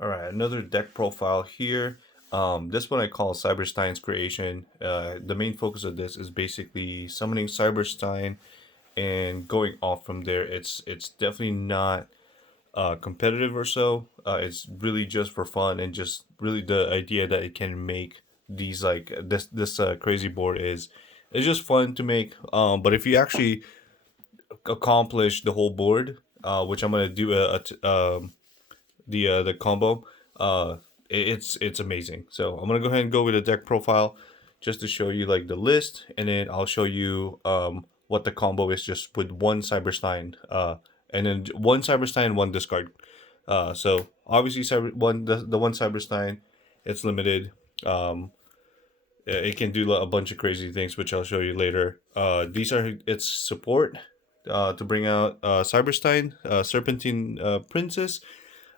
All right, another deck profile here. This one I call Cyber-Stein's creation. The main focus of this is basically summoning Cyber-Stein and going off from there. It's definitely not competitive or so. It's really just for fun and just really the idea that it can make these like this crazy board is it's just fun to make. But if you actually accomplish the whole board, which I'm gonna do the combo, it's amazing. So I'm gonna go ahead and go with the deck profile just to show you like the list, and then I'll show you what the combo is just with one Cyberstein, and then one Cyberstein, one discard. So obviously the one Cyberstein, it's limited. It can do a bunch of crazy things, which I'll show you later. These are its support to bring out Cyberstein, Serpentine Princess.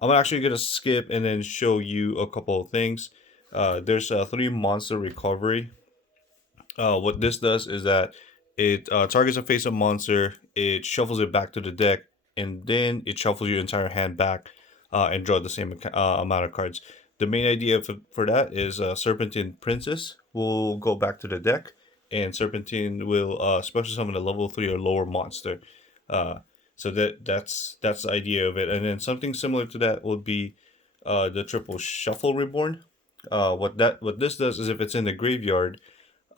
I'm actually gonna skip and then show you a couple of things. There's three monster recovery. What this does is that it targets a face-up monster, it shuffles it back to the deck, and then it shuffles your entire hand back and draw the same amount of cards. The main idea for that is Serpentine Princess will go back to the deck, and Serpentine will special summon a level 3 or lower monster. Uh, so that's the idea of it. And then something similar to that would be the triple shuffle reborn. What this does is if it's in the graveyard,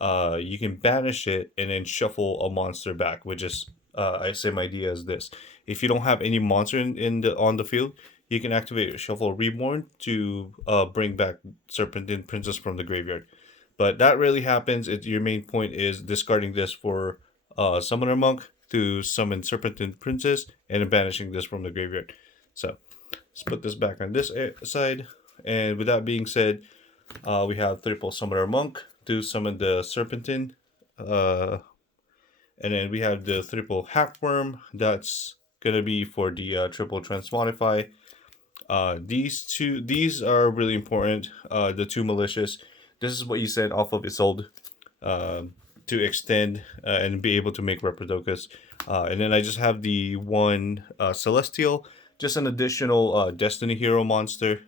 you can banish it and then shuffle a monster back, which is same idea as this. If you don't have any monster in the on the field, you can activate Shuffle Reborn to bring back Serpentine Princess from the graveyard. But that rarely happens. Your main point is discarding this for Summoner Monk to summon Serpentine Princess and then banishing this from the graveyard. So let's put this back on this side. And with that being said, we have triple Summoner Monk to summon the Serpentine. And then we have the triple Hackworm. That's gonna be for the triple Transmodify. These are really important. The two malicious. This is what you send off of Isolde to extend and be able to make Reprodocus. And then I just have the one Celestial, just an additional Destiny Hero monster,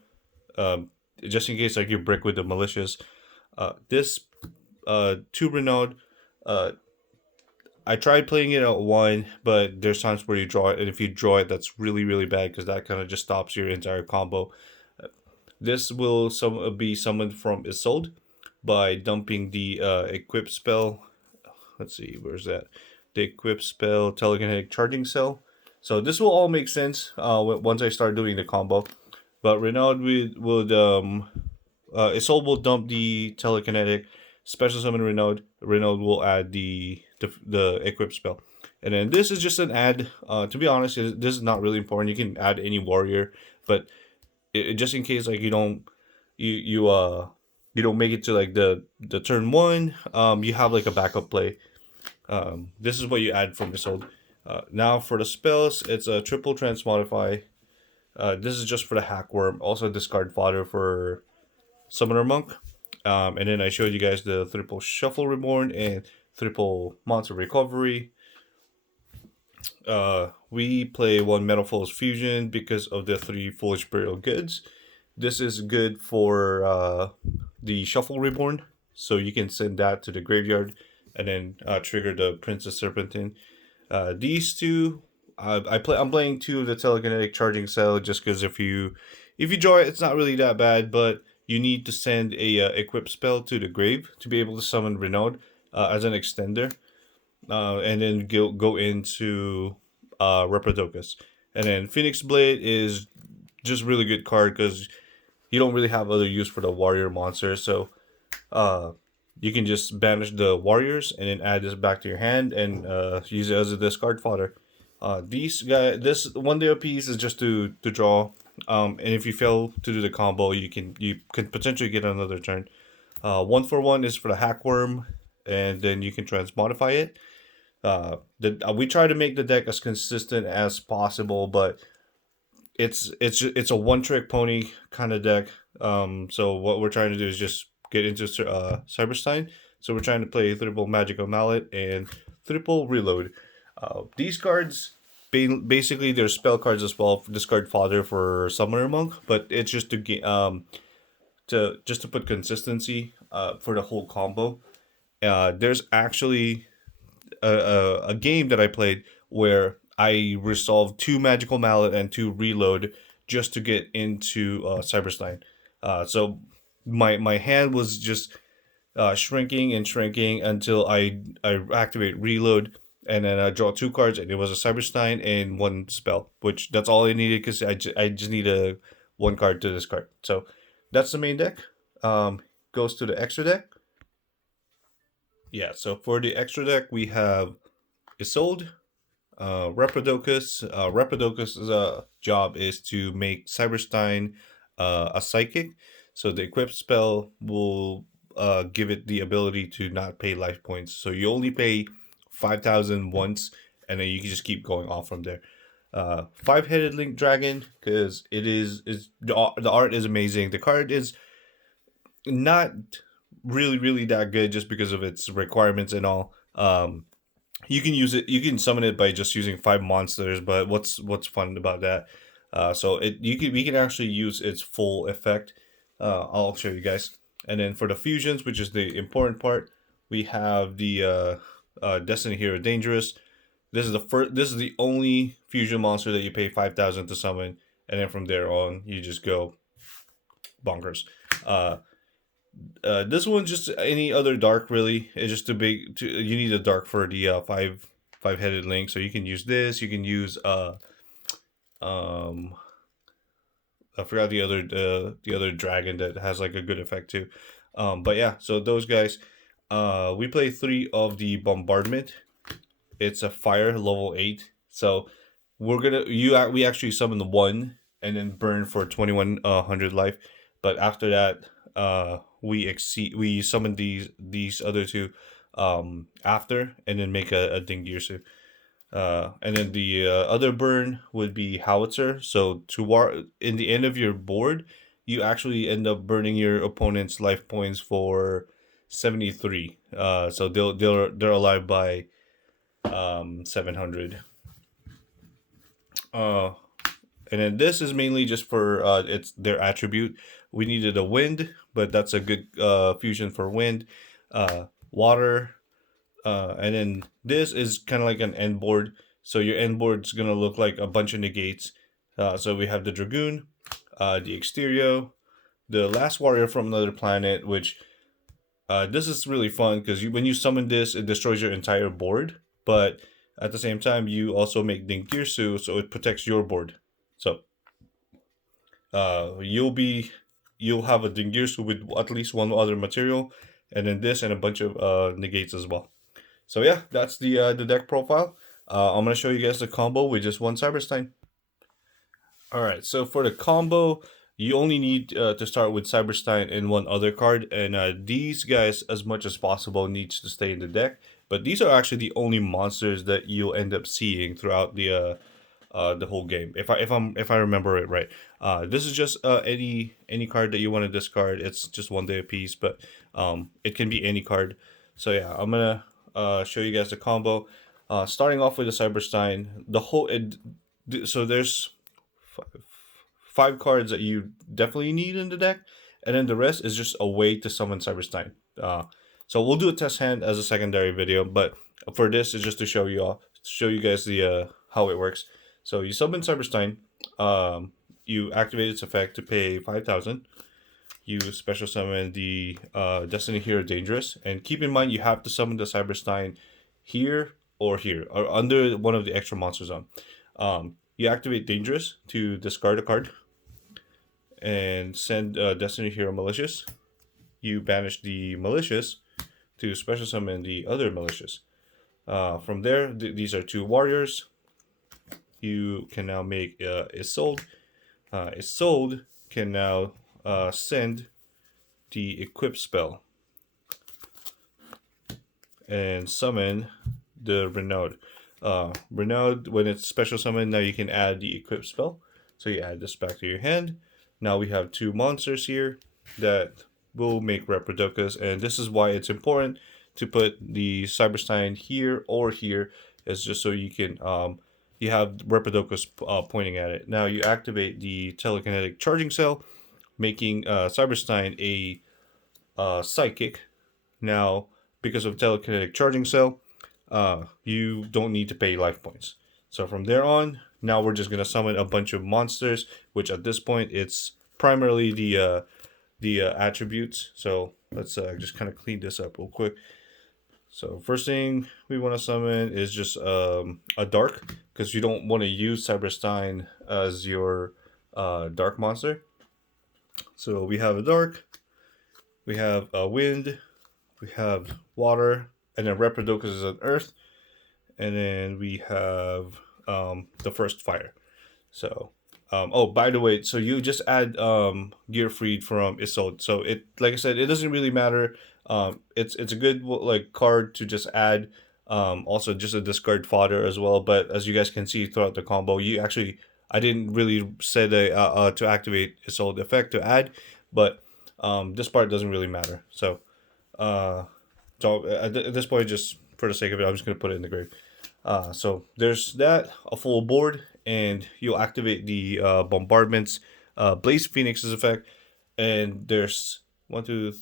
just in case like you brick with the malicious. This two Renaud. I tried playing it at one, but there's times where you draw it, and if you draw it, that's really really bad because that kind of just stops your entire combo. This will be summoned from Isolde by dumping the equip spell. Let's see, where's that? The equip spell, telekinetic charging cell. So this will all make sense once I start doing the combo. But Renaud would Isolde will dump the telekinetic, special summon Renaud. Renaud will add the equip spell, and then this is just an add. To be honest, this is not really important. You can add any warrior, but just in case like you don't make it to like the turn one, you have like a backup play. This is what you add from Isolde. Now for the spells, it's a triple transmodify. This is just for the Hackworm. Also discard fodder for Summoner Monk. And then I showed you guys the triple Shuffle Reborn and triple Monster Recovery. We play one Metal Foes Fusion because of the three Foolish Burial Goods. This is good for the Shuffle Reborn, so you can send that to the graveyard and then trigger the Princess Serpentine. These two, I'm playing two of the telekinetic charging cell just because if you draw it, it's not really that bad, but you need to send a equip spell to the grave to be able to summon Renaud as an extender, and then go into Reprodocus. And then Phoenix Blade is just really good card because you don't really have other use for the warrior monster, so you can just banish the warriors and then add this back to your hand and use it as a discard fodder. This one day piece is just to draw. And if you fail to do the combo, you can potentially get another turn. 1 for 1 is for the Hackworm, and then you can transmodify it. We try to make the deck as consistent as possible, but it's a one trick pony kind of deck. So what we're trying to do is just get into Cyber-Stein. So we're trying to play triple Magical Mallet and triple Reload. These cards basically there's spell cards as well. Discard fodder for Summoner Monk, but it's just to get to just to put consistency for the whole combo. There's actually a game that I played where I resolved 2 Magical Mallet and 2 Reload just to get into Cyber-Stein. So my hand was just shrinking and shrinking until I activate Reload, and then I draw 2 cards, and it was a Cyber-Stein and 1 spell, which that's all I needed because I just need a 1 card to discard. So that's the main deck. Goes to the extra deck. Yeah, so for the extra deck, we have Isolde, Reprodocus. Reprodocus' job is to make Cyber-Stein a psychic. So the equip spell will give it the ability to not pay life points. So you only pay 5,000 once, and then you can just keep going off from there. 5-headed Link Dragon, because the art is amazing. The card is not really that good just because of its requirements and all. You can use it. You can summon it by just using 5 monsters. But what's fun about that? So we can actually use its full effect. I'll show you guys. And then for the fusions, which is the important part, we have the Destiny Hero Dangerous. This is the first. This is the only fusion monster that you pay 5,000 to summon, and then from there on, you just go bonkers. This one's just any other dark really. It's just too big. You need a dark for the five-headed link. So you can use this. You can use I forgot the other dragon that has like a good effect too. But yeah, so those guys. We play 3 of the bombardment. It's a fire level 8. So we actually summon the 1 and then burn for 2100 life. But after that, we summon these other 2 after, and then make a Dingirsu. And then the other burn would be Howitzer. So in the end of your board, you actually end up burning your opponent's life points for 73. So they're alive by 700. And then this is mainly just for it's their attribute. We needed a wind, but that's a good fusion for wind. Water. And then this is kind of like an end board. So your end board's going to look like a bunch of negates. So we have the Dragoon, the Exterio, the Last Warrior from Another Planet, which this is really fun because when you summon this, it destroys your entire board. But at the same time, you also make Dingirsu, so it protects your board. So you'll have a Dingirsu with at least 1 other material, and then this and a bunch of negates as well. So yeah, that's the deck profile. I'm gonna show you guys the combo with just 1 Cyber-Stein. All right, so for the combo, you only need to start with Cyber-Stein and 1 other card, and these guys, as much as possible, needs to stay in the deck. But these are actually the only monsters that you'll end up seeing throughout the whole game. If I remember it right, this is just any card that you want to discard. It's just 1 day a piece, but it can be any card. So yeah, I'm gonna show you guys the combo. Starting off with the Cyber-Stein, so there's 5 cards that you definitely need in the deck, and then the rest is just a way to summon Cyber-Stein. So we'll do a test hand as a secondary video, but for this is just to show you guys the how it works. So you summon Cyber-Stein, you activate its effect to pay 5,000. You special summon the Destiny Hero Dangerous, and keep in mind you have to summon the Cyber-Stein here or under one of the extra monsters on. You activate Dangerous to discard a card and send Destiny Hero Malicious. You banish the Malicious to special summon the other Malicious. From there, these are 2 warriors. You can now make Isolde. Isolde can now send the equip spell and summon the Renaud. Renaud, when it's special summon, now you can add the equip spell. So you add this back to your hand. Now we have 2 monsters here that will make Reprodocus, and this is why it's important to put the Cyber-Stein here or here, is just so you can you have Reprodokus pointing at it. Now you activate the telekinetic charging cell, making Cyber-Stein a psychic. Now, because of telekinetic charging cell, you don't need to pay life points. So from there on, now we're just gonna summon a bunch of monsters, which at this point it's primarily the attributes. So let's just kind of clean this up real quick. So first thing we want to summon is just a dark, because you don't want to use Cyber-Stein as your dark monster. So we have a dark, we have a wind, we have water, and then Reprodokus is an earth, and then we have the first fire. So oh, by the way, so you just add Gear Freed from Isolde. So it, like I said, it doesn't really matter. It's a good like card to just add. Also just a discard fodder as well. But as you guys can see throughout the combo, you actually, I didn't really set a to activate Isolde effect to add, but this part doesn't really matter. So at this point, just for the sake of it, I'm just gonna put it in the grave. So there's that, a full board, and you'll activate the bombardments, Blaze Phoenix's effect, and there's 1, 2,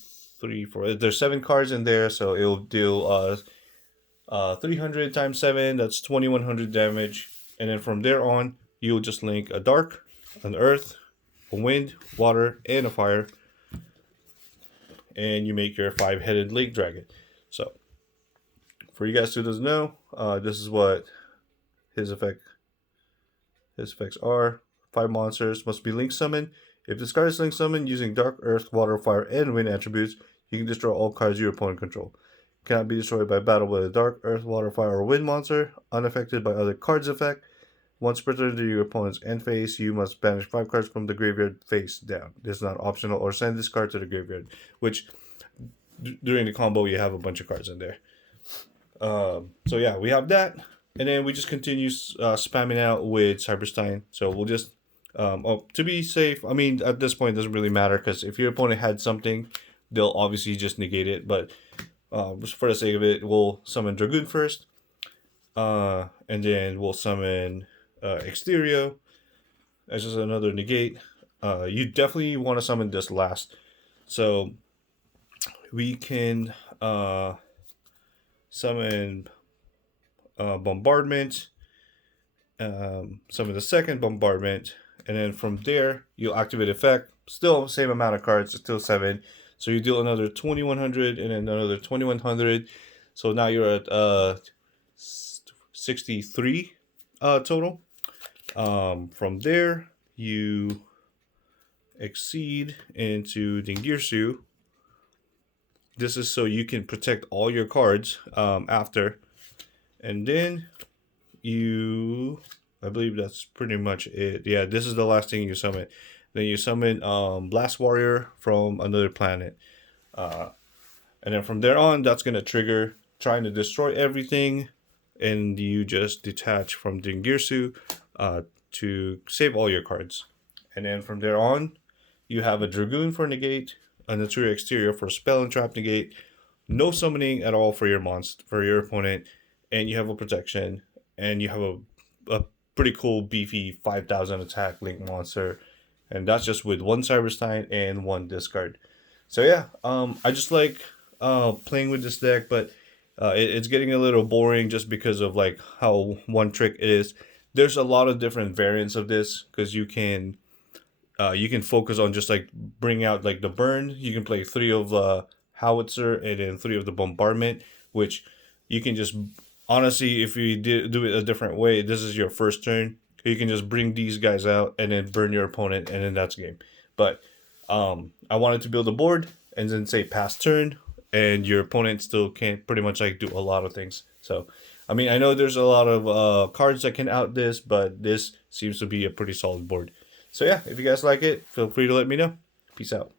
3, 4. There's 7 cards in there, so it'll deal 300 times 7. That's 2100 damage, and then from there on, you'll just link a dark, an earth, a wind, water, and a fire, and you make your 5-headed lake dragon. So for you guys who doesn't know, this is what his effects are. 5 monsters must be link summoned. If this card is link summoned using dark, earth, water, fire, and wind attributes, you can destroy all cards your opponent control. Cannot be destroyed by battle with a dark, earth, water, fire, or wind monster. Unaffected by other cards' effect. Once per turn to your opponent's end phase, you must banish 5 cards from the graveyard face down. This is not optional, or send this card to the graveyard. Which, during the combo, you have a bunch of cards in there. So yeah, we have that, and then we just continue spamming out with Cyber-Stein. So we'll just, to be safe, I mean, at this point it doesn't really matter, because if your opponent had something, they'll obviously just negate it, but just for the sake of it, we'll summon Dragoon first, and then we'll summon Exterio as just another negate. You definitely want to summon this last, so we can summon Bombardment, summon the second Bombardment, and then from there you'll activate effect. Still same amount of cards, still 7. So you deal another 2100 and then another 2100. So now you're at 63 total. From there you exceed into Dingirsu. This is so you can protect all your cards after. And then you, I believe that's pretty much it. Yeah, this is the last thing you summon. Then you summon Blast Warrior from another planet. And then from there on, that's going to trigger trying to destroy everything. And you just detach from Dingirsu to save all your cards. And then from there on, you have a Dragoon for negate, a Natura Exterior for spell and trap negate, no summoning at all for your monster, for your opponent, and you have a protection, and you have a pretty cool beefy 5000 attack link monster, and that's just with 1 Cyber-Stein and 1 discard. So yeah, I just like playing with this deck, but it's getting a little boring just because of like how one trick it is. There's a lot of different variants of this, because you can focus on just like bring out like the burn. You can play 3 of the howitzer and then 3 of the bombardment, which you can just, honestly, if you do it a different way, this is your first turn, you can just bring these guys out and then burn your opponent, and then that's game. But I wanted to build a board and then say pass turn, and your opponent still can't pretty much like do a lot of things. So I mean, I know there's a lot of cards that can out this, but this seems to be a pretty solid board. So yeah, if you guys like it, feel free to let me know. Peace out.